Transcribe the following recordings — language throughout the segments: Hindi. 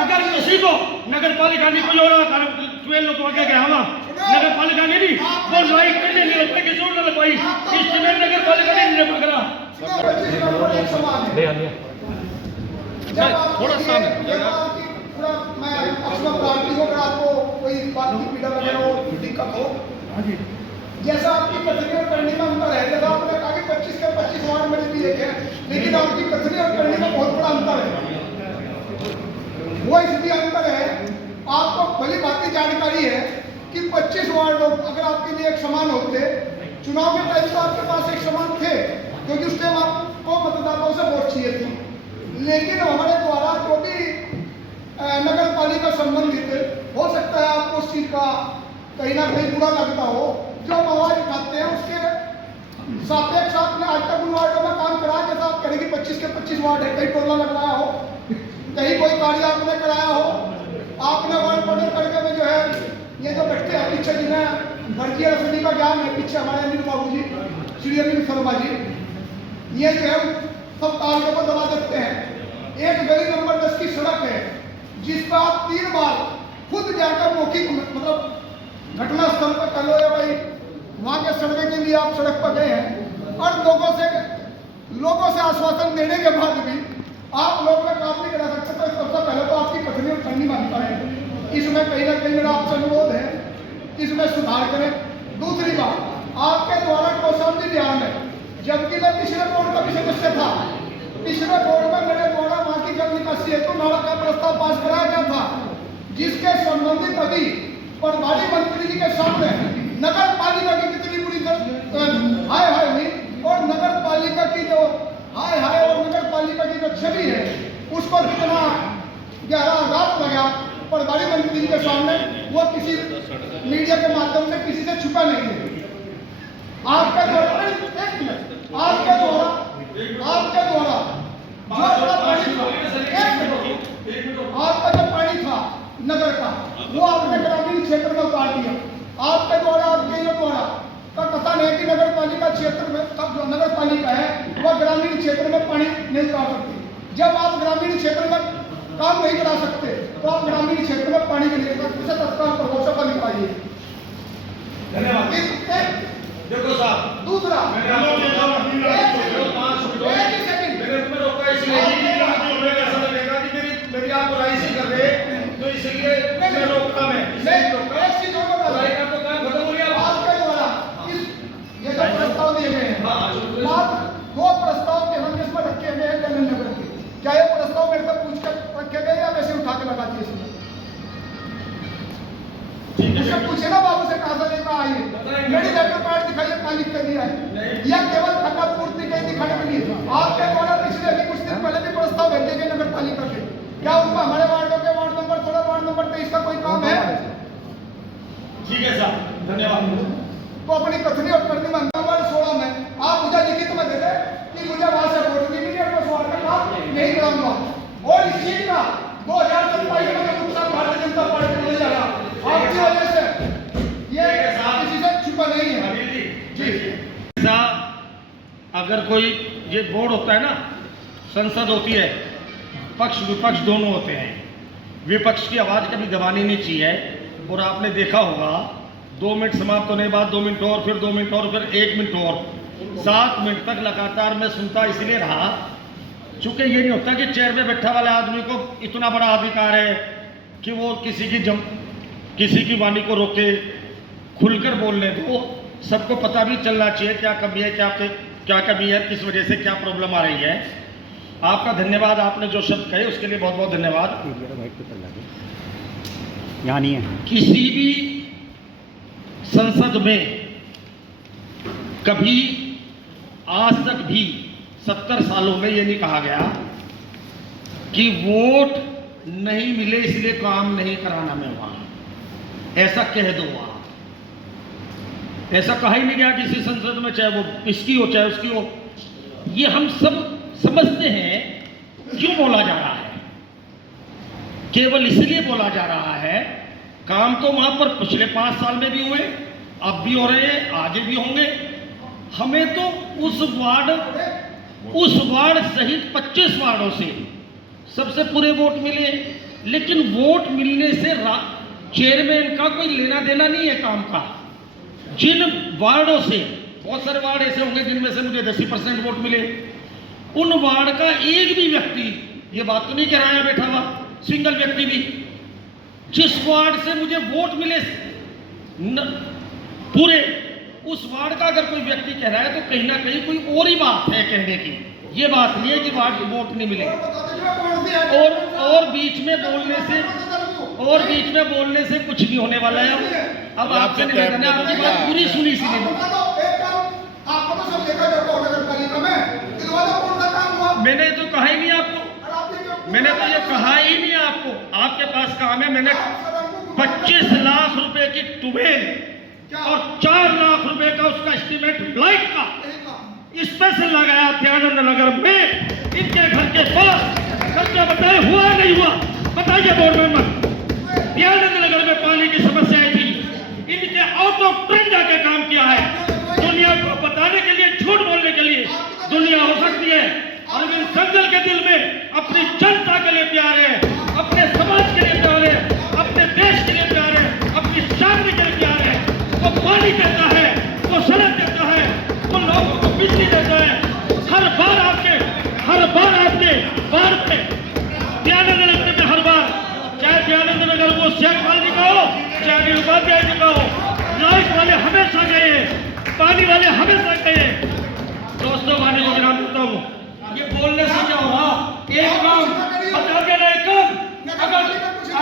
अगर किसी को नगर पालिका नहीं कोई और ट्वेल्व लोग आगे गया ना नगर पालिका नहीं वो लाइक करने नहीं लगता किसी और लग पाई इस समय नगर पालिका नहीं पकड़ रहा थोड़ा सा मैं अपना पार्टी को अगर आपको कोई बात की पीड़ा वगैरह हो दिक्कत हो जैसा आपकी कथनी और करनी में अंतर है जैसा आपने कहा कि 25 के 25 वार्ड में भी एक है लेकिन आपकी कथनी और करनी में बहुत बड़ा अंतर है। वो इसलिए अंतर है आपको भली भांति जानकारी है कि 25 वार्ड लोग अगर आपके लिए एक समान होते चुनाव के टाइम तो आपके पास एक समान थे क्योंकि उस टाइम आपको मतदाताओं से वोट चाहिए थी लेकिन हमारे द्वारा जो भी नगर पालिका संबंधित हो सकता है आपको उस चीज का कहीं ना कहीं बुरा लगता हो जो हम आवाज उठाते हैं उसके सापेक्ष आपने आज तक उन वार्डों में काम कराया जैसा आप करेंगे 25 के 25 वार्ड है कहीं टोला लगवाया हो कहीं कोई कार्य आपने कराया हो आपने वार्ड पॉर्डर करके में जो है ये जो बैठते हैं पीछे जिन्हें भर्ती रसोई का ज्ञान है पीछे हमारे अनिल बाबू जी श्री अनिल शर्मा जी ये जो है सब कार्यों को दबा सकते हैं। एक गली नंबर 10 की सड़क है जिस पर आप 3 बार खुद जाकर मौखिक मतलब घटना स्थल पर कल या भाई वहां के सर्वे के लिए आप सड़क पर गए हैं और लोगों से आश्वासन देने के बाद भी आप लोग में काम नहीं करा सकते तो सबसे पहले तो आपकी कथनी और करनी मानता है इसमें कहीं ना कहीं मेरा आपसे अनुरोध है इसमें सुधार करें। दूसरी बात आपके द्वारा कौशाम्बी बिहार में जबकि मैं पिछले बोर्ड का भी सदस्य था पिछले बोर्ड में मेरे द्वारा वहां की जल निकासी हेतु नाला का प्रस्ताव पास कराया गया था जिसके संबंधित अभी प्रभारी मंत्री जी के सामने नगर पालिका की कितनी बुरी हाय हाय हुई और नगर पालिका की जो हाय हाय और नगर पालिका की जो छवि है उसको कितना गहरा आघात लगा प्रभारी मंत्री जी के सामने वो किसी मीडिया के माध्यम से किसी से छुपा नहीं है। आपके द्वारा आपके द्वारा आपका जो पानी था नगर का वो आपने ग्रामीण क्षेत्र में उतार दिया। आपके द्वारा आपके द्वारा का कथन है कि नगर पालिका क्षेत्र में जो नगर पालिका है वह ग्रामीण क्षेत्र में पानी नहीं उतार सकती। जब आप ग्रामीण क्षेत्र में काम नहीं करा सकते तो आप ग्रामीण क्षेत्र में पानी के लिए उसे तत्काल प्रभाव से बंद कराइए। धन्यवाद। देखो साहब दूसरा मेरी आप बुराई से कर रहे तो इसलिए मैं रोकता मैं आपके द्वारा ये जो प्रस्ताव दिए गए हैं वो प्रस्ताव के हम जिसमें रखे गए हैं कल्याण नगर के क्या ये प्रस्ताव मेरे से पूछ कर रखे गए या वैसे उठा के लगा दिए इसमें पूछे ना बाबू से कहा से लेकर आइए मेरी लेटर पैड दिखाइए कहाँ लिख कर दिया है या केवल खड्डा पूर्ति कहीं दिखाने के लिए आपके द्वारा पिछले अभी कुछ दिन पहले भी प्रस्ताव भेजे गए नगर पालिका के क्या उनका हमारे वार्डों के वार्ड नंबर 16 वार्ड नंबर 23 का कोई काम है? ठीक है साहब धन्यवाद। तो अपनी कथनी और करनी में नंबर 16 में आप मुझे लिखित में दे दे कि मुझे वहां से वोट नहीं और वार्ड का काम नहीं कराऊंगा और इस चीज का 2027 में नुकसान भारतीय जनता पार्टी को नहीं जाएगा आपकी वजह से ये किसी से छुपा नहीं है। जी अगर कोई ये बोर्ड होता है ना संसद होती है पक्ष विपक्ष दोनों होते हैं विपक्ष की आवाज़ कभी दबानी नहीं चाहिए और आपने देखा होगा 2 मिनट समाप्त होने के बाद 2 मिनट और फिर 2 मिनट और फिर 1 मिनट और 7 मिनट तक लगातार मैं सुनता इसलिए रहा चूंकि ये नहीं होता कि चेयर पे बैठा वाले आदमी को इतना बड़ा अधिकार है कि वो किसी की वाणी को रोके खुलकर बोलने दो। सबको पता भी चलना चाहिए क्या कमी है क्या कमी है किस वजह से क्या प्रॉब्लम आ रही है। आपका धन्यवाद आपने जो शब्द कहे उसके लिए बहुत बहुत धन्यवाद। यहाँ नहीं है किसी भी संसद में कभी आज तक भी 70 सालों में ये नहीं कहा गया कि वोट नहीं मिले इसलिए काम नहीं कराना मैं वहां ऐसा कह दो वहां ऐसा कहा ही नहीं गया किसी संसद में चाहे वो इसकी हो चाहे उसकी हो। ये हम सब समझते हैं क्यों बोला जा रहा है केवल इसलिए बोला जा रहा है काम तो वहां पर पिछले 5 साल में भी हुए अब भी हो रहे हैं आगे भी होंगे। हमें तो उस वार्ड सहित 25 वार्डों से सबसे पूरे वोट मिले लेकिन वोट मिलने से चेयरमैन का कोई लेना देना नहीं है काम का। जिन वार्डों से, बहुत सारे वार्ड ऐसे होंगे जिनमें से मुझे 10% वोट मिले, उन वार्ड का एक भी व्यक्ति, ये बात तो नहीं कह रहा है बैठा हुआ सिंगल व्यक्ति भी, जिस वार्ड से मुझे वोट मिले पूरे, उस वार्ड का अगर कोई व्यक्ति कह रहा है तो कहीं ना कहीं कोई और ही बात है कहने की। ये बात नहीं है कि वार्ड के वोट नहीं मिले। और बीच में बोलने से कुछ नहीं होने वाला है। अब आपसे निवेदन है, आपकी बात पूरी सुनी सी नहीं। मैंने तो कहा ही नहीं आपको, मैंने तो ये कहा ही नहीं आपको, आपके पास काम है। मैंने 25 लाख रुपए की ट्यूबवेल और 4 लाख रुपए का उसका एस्टीमेट लाइट का स्पेशल लगाया दयानंद नगर में, इनके घर के पास। खर्चा बताए हुआ नहीं हुआ, बताइए बोर्ड मेंबर। दयानंद नगर में पानी की समस्या थी, इनके आउट ऑफ ट्रेंड जाके काम किया है। दुनिया को बताने के लिए, झूठ बोलने के लिए दुनिया हो सकती है, अरविंद संजल के दिल में अपनी जनता के लिए प्यार है, अपने समाज के लिए प्यार है, अपने देश के लिए प्यार है, अपनी शांति के लिए प्यार है। वो पानी देता है, वो सड़क देता है, वो लोगों को बिजली देता है। हर बार आपके बार पे दयानंद नगर में हर बार, चाहे दयानंद नगर वो शेखपाल जी का हो, चाहे अनिल उपाध्याय जी का हो, लाइट वाले हमेशा गए, पानी वाले हमेशा गए। दोस्तों, वाणी को विराम देता हूँ। ये बोलने से क्या हो रहा, एक काम बता देना, एक काम।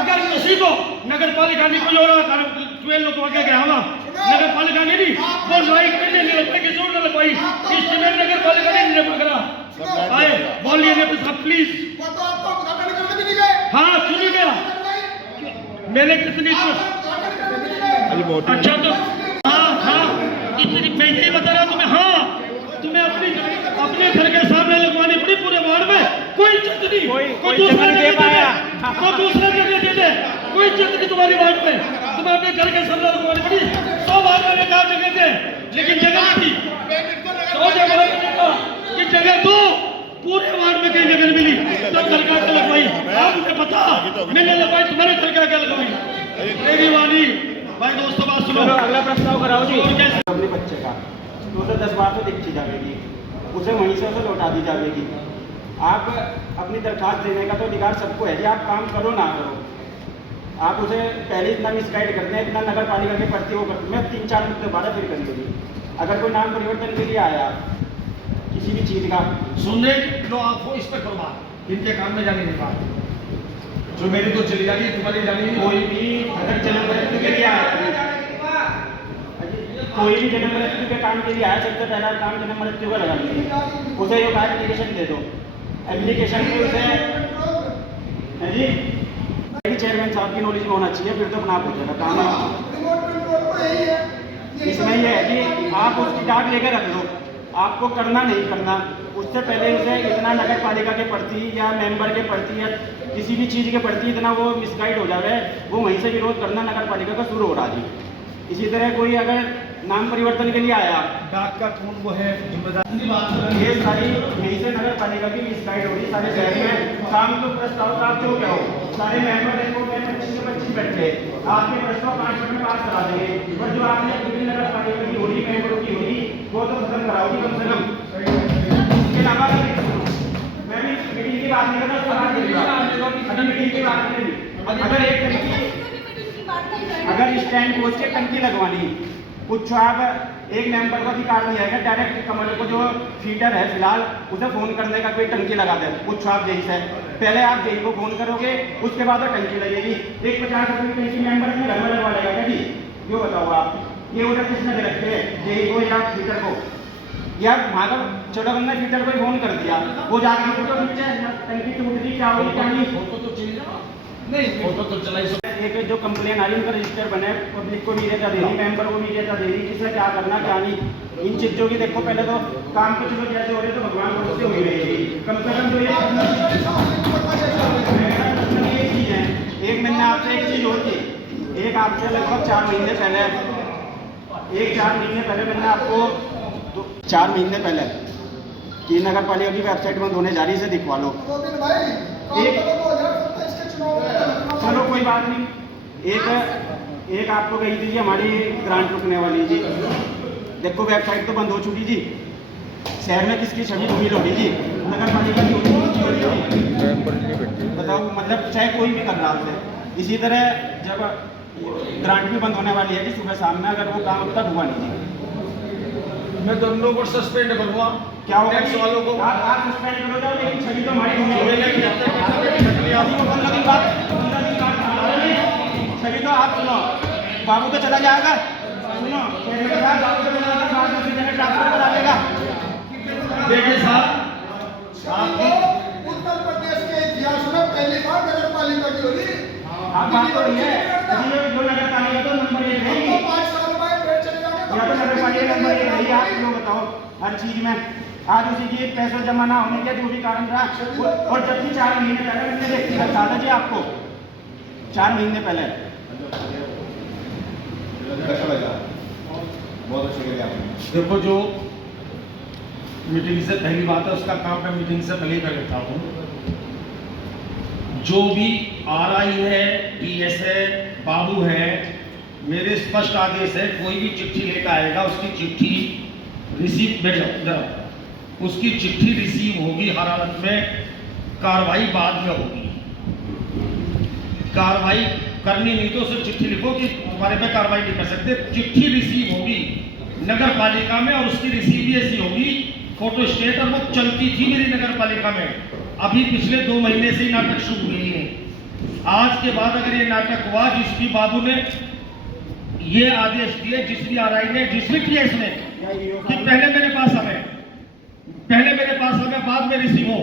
अगर किसी को नगर पालिका नहीं, कोई और 12 लोग आगे गया हुआ नगर पालिका नहीं, वो लाइट नहीं लग पाई, किसी और लग पाई, इसमें नगर पालिका नहीं पकड़ा। आए बोलिए साहब प्लीज। हाँ, सुनी गया मैंने कितनी, अच्छा तो हाँ इतनी, मैं यही बता रहा तुम्हें। हाँ, तुम्हें अपने घर के सामने लगवानी पड़ी पूरे वार्ड में, कोई इज्जत नहीं, कोई दूसरा दे पाया, तो दूसरा जगह दे दे, कोई इज्जत नहीं तुम्हारी वार्ड में। तुम्हें अपने घर के सामने लगवानी पड़ी, 100 वार्ड में 4 जगह थे, लेकिन जगह नहीं थी। 100 जगह की जगह तो पूरे वार्ड में कई जगह मिली, तब घर का क्या लगवाई। आप मुझे पता, मैंने लगवाई, तुम्हारे घर का क्या लगवाई। मेरी वाणी भाई, दोस्तों बात सुनो। अगला प्रस्ताव कराओ जी। अपने बच्चे का तो उसे 10 बार तो दिखी जाएगी, उसे वहीं से उसे लौटा दी जाएगी। आप अपनी दरखास्त देने का तो अधिकार सबको है जी, आप काम करो ना करो। आप उसे पहले इतना मिसगाइड करते हैं, इतना नगर पालिका के प्रति वो करते हैं। 3-4 मिनट दोबारा फिर करिए। अगर कोई नाम परिवर्तन के लिए आया किसी भी चीज़ का, सुनने लो आप हो, इस पर करो बात, इनके काम में जाने की बात। जो मेरी तो चली जाएगी, तुम्हारी जानी। कोई भी अगर जन्म मृत्यु के लिए आया, कोई भी जन्म मृत्यु के काम के लिए आया, सबसे पहला काम जन्म मृत्यु का लगा लीजिए। उसे ये एप्लीकेशन दे दो, एप्लीकेशन में उसे है जी चेयरमैन साहब की नॉलेज में होना चाहिए, फिर तो अपना आप हो जाएगा काम। इसमें यह है कि आप उसकी डाक लेकर रख लो, आपको करना नहीं करना, उससे पहले उसे इतना नगर पालिका के प्रति या मेंबर के प्रति या किसी भी चीज़ के प्रति इतना वो मिसगाइड हो जाए, वो वहीं से विरोध करना नगर पालिका का शुरू हो रहा जी। इसी तरह कोई अगर नाम परिवर्तन के लिए आया, डाक का कौन वो है जिम्मेदार, ये सारी यहीं से नगर पालिका की मिसगाइड हो रही। सारे शहर में काम तो प्रस्ताव प्राप्त हो गया हो, सारे मेंबर देखो 25 से 25 बैठे, आपके प्रस्ताव 5 मिनट में पास करा देंगे। और जो आपने विभिन्न नगर पालिका की होगी, मेंबरों की होगी, वो तो खत्म कराओगी कम से कम। इसके अलावा मैं भी मीटिंग की बात नहीं करता, सलाह देगा अभी मीटिंग की बात नहीं। अगर एक टंकी, अगर स्टैंड पोस्ट के टंकी लगवानी, कुछ आप एक मेंबर का अधिकार नहीं आएगा डायरेक्ट कमल को जो फीडर है फिलहाल उसे फोन करने का, कोई टंकी लगा दे, कुछ आप जेई से पहले आप जेई को फोन करोगे, उसके बाद टंकी लगेगी। एक 50 रुपये की टंकी मेंबर अपने घर में लगवा लेगा क्या जी? यो बताओ आप, ये ऑर्डर किसने दे रखे हैं, जेई को या फीडर को? या वहाँ का छोटा बंदा फीडर को फोन कर दिया, वो जाके फोटो खींचे, टंकी टूट दी, क्या होगी क्या नहीं, फोटो तो चाहिए नहीं, फोटो तो चलाई। एक जो कंप्लेन आ रही है उनका रजिस्टर बने, पब्लिक को मीडिया देनी, मेंबर को मीडिया देनी, किसे क्या करना क्या नहीं, इन चीज़ों की देखो। पहले तो काम को चलो जैसे हो रहे तो भगवान को से हो रहेगी, कम से कम जो ये चीज़ है। एक मैंने आपसे एक चीज़ और की, एक आपसे लगभग 4 महीने पहले, 4 महीने पहले मैंने आपको 4 महीने पहले कि नगर पालिका की वेबसाइट बंद होने जा रही है, इसे दिखवा लो। एक कोई बात नहीं। एक आपको कही थी जी हमारी ग्रांट रुकने वाली जी, देखो वेबसाइट तो बंद हो चुकी जी। शहर में किसकी छवि धूमिल होगी जी, नगर पालिका की होगी। बताओ, मतलब चाहे कोई भी कर रहा है। इसी तरह जब ग्रांट भी बंद होने वाली है जी सुबह शाम में, अगर वो काम अब तक हुआ नहीं जी, मैं दोनों को सस्पेंड करूंगा। क्या होगा टैक्स वालों को आप सस्पेंड करो जाओ, लेकिन छवि तो हमारी छवि छवि तो आप सुनो, बाबू तो चला जाएगा, सुनो बाबू तो चला जाएगा, बाद में जगह ट्रांसफर करा लेगा। देखिए साहब, उत्तर प्रदेश के इतिहास में पहली बार नगर पालिका की होगी। आप बात तो नहीं है जो नगर पालिका तो नंबर 1 है, तो 5 साल में पेड़ चले जाएंगे। या तो नगर पालिका नंबर 1 है, आप लोग बताओ हर चीज में। आज उसी की पैसा जमा ना होने का जो भी कारण रहा, और जबकि 4 महीने पहले मैंने व्यक्तिगत था जी आपको, 4 महीने पहले। बहुत अच्छे के लिए आपने देखो जो मीटिंग से पहली बात है उसका काम मैं मीटिंग से पहले कर लेता हूँ। जो भी RI है, PS है, बाबू है, मेरे स्पष्ट आदेश है, कोई भी चिट्ठी लेकर आएगा उसकी चिट्ठी रिसीव, बैठ जाओ जरा, उसकी चिट्ठी रिसीव होगी हर हालत में, कार्रवाई बाद में होगी। कार्रवाई करनी नहीं तो सिर्फ चिट्ठी लिखो कि तुम्हारे पे कार्रवाई नहीं कर सकते। चिट्ठी रिसीव होगी नगर पालिका में और उसकी रिसीव भी ऐसी होगी फोटो स्टेट, और वो चलती थी मेरी नगर पालिका में। अभी पिछले 2 महीने से ही नाटक शुरू हुए हैं। आज के बाद अगर ये नाटक हुआ, जिस भी बाबू ने ये आदेश दिए, जिस भी RI ने, जिस भी PS ने, कि पहले मेरे पास आवे, बाद में रिसीव हो,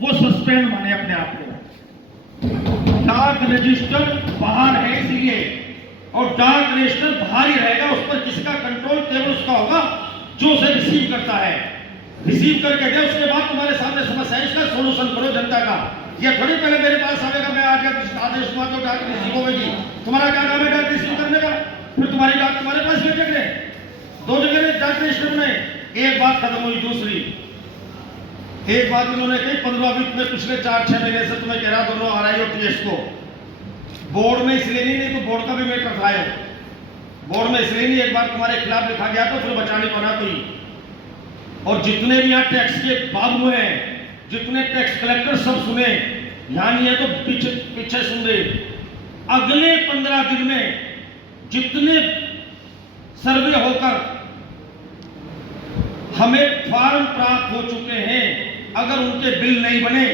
वो सस्पेंड माने अपने आप को। डाक रजिस्टर बाहर है इसलिए, और डाक रजिस्टर बाहर ही रहेगा, उस पर किसका कंट्रोल केवल उसका होगा जो उसे रिसीव करता है। रिसीव करके दे, उसके बाद तुम्हारे सामने समस्या है, इसका सोल्यूशन करो जनता का। ये थोड़ी पहले मेरे पास आवेगा, मैं आ गया आदेश हुआ तो डाक रिसीव होगी। तुम्हारा क्या काम है डाक रिसीव करने का? फिर तुम्हारी डाक तुम्हारे पास भेज रहे, 2 जगह डाक रजिस्टर में। एक बात खत्म हुई। दूसरी एक बात इन्होंने कही 15 में पिछले 4-6 महीने से तुम्हें कह रहा दोनों RI और PS को, बोर्ड में इसलिए नहीं तो बोर्ड का भी मैटर था। बोर्ड में इसलिए नहीं, एक बार तुम्हारे खिलाफ लिखा गया तो फिर बचाने को ना कोई। और जितने भी यहाँ टैक्स के बाबू हैं, जितने टैक्स कलेक्टर, सब सुने, यहाँ नहीं है तो पीछे सुन रहे। अगले 15 दिन में जितने सर्वे होकर हमें फॉर्म प्राप्त हो चुके हैं, अगर उनके बिल नहीं बने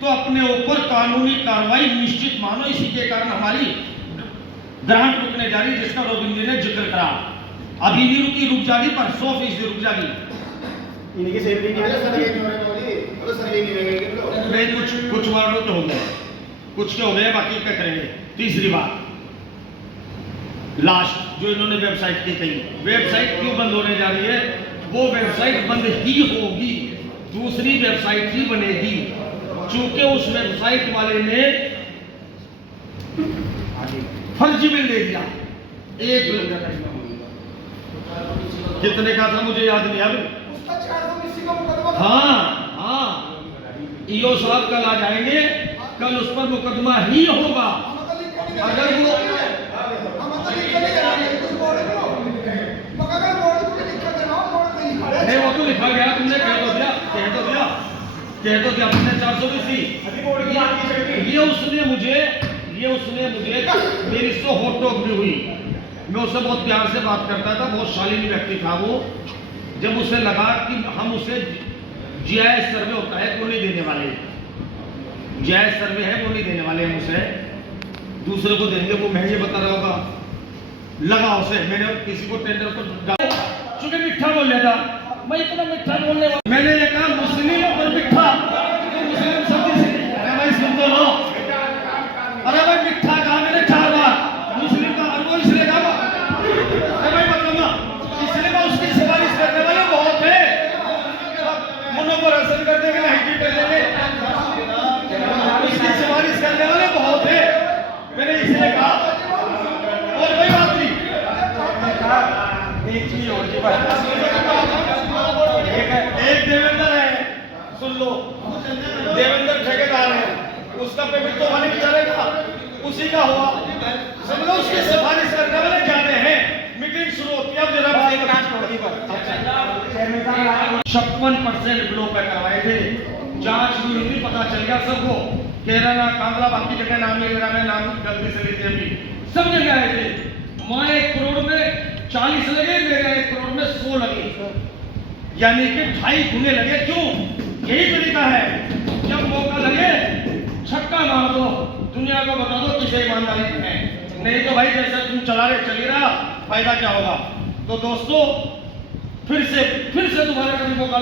तो अपने ऊपर कानूनी कार्रवाई निश्चित मानो। इसी के कारण हमारी ग्रांट रुकने जा रही, जिसका रोबिंद जी ने जिक्र करा। अभी नहीं रुकी, रुक जाएगी, पर 100% रुक जाएगी। इनकी सैलरी नहीं है सर, ये नहीं हो रहा है जी, अरे सर ये नहीं रहेगा नहीं, कुछ वार्डों के हो गए, कुछ के हो गए, बाकी क्या करेंगे। तीसरी बात, लास्ट जो इन्होंने वेबसाइट की कही, वेबसाइट क्यों बंद होने जा रही है? वो वेबसाइट बंद ही होगी, दूसरी वेबसाइट ही बनेगी। चूंकि उस वेबसाइट वाले ने फर्जी बिल दे दिया, एक कितने का था मुझे याद नहीं। अब हाँ, EO साहब कल आ जाएंगे, कल उस पर मुकदमा ही होगा। अगर वो नहीं, वो तो लिखा गया, तुमने कह तो दिया तुमने 420। ये उसने मुझे मेरी से होट टॉक भी हुई। मैं उससे बहुत प्यार से बात करता था, बहुत शालीन व्यक्ति था वो। जब उसे लगा कि हम उसे GIS सर्वे होता है वो नहीं देने वाले, GIS सर्वे है वो नहीं देने वाले, हम उसे दूसरे को देंगे, वो महंगे बता रहा होगा, लगा उसे। मैंने किसी को टेंडर पर चूंकि मिठा बोल लेता, मैं इतना मिठा बोलने वाला, मैंने ये कहा मुस्लिम और मिठा, तो मुस्लिम शब्द से भाई सुन तो लो। अरे भाई मिठा कहा मैंने 4 बार, मुस्लिम का वो इसलिए कहा, अरे भाई बताऊंगा, इसलिए मैं उसकी सिफारिश करने वाले बहुत है, मनों पर असर करने के लिए हाइट कर देंगे, उसकी सिफारिश करने वाले बहुत है, मैंने इसलिए कहा। और कोई बात नहीं, एक चीज और एक देवेंद्र है, सुन लो, देवेंद्र ठेकेदार है, उसका पेमेंट तो वहां नहीं चलेगा, उसी का हुआ। सब लोग उसकी सिफारिश करने वाले जाते हैं, मीटिंग शुरू होती है। अब जरा 56% ब्लॉक पे करवाए थे, जांच हुई थी, पता चल गया सबको। केरला, कांगला, बाकी जगह नाम ले रहा, मैं नाम गलती से लेते अभी सब जगह आए थे। वहाँ 1 करोड़ में 40 लगे, मेरे 1 करोड़ में 100 लगे, यानी कि 2.5 गुने लगे। क्यों? यही तरीका है, जब मौका लगे छक्का मार दो, दुनिया को बता दो किसे ईमानदारी है। नहीं तो भाई जैसे तुम चला रहे चली रहा, फायदा क्या होगा। तो दोस्तों फिर से दोबारा कभी मौका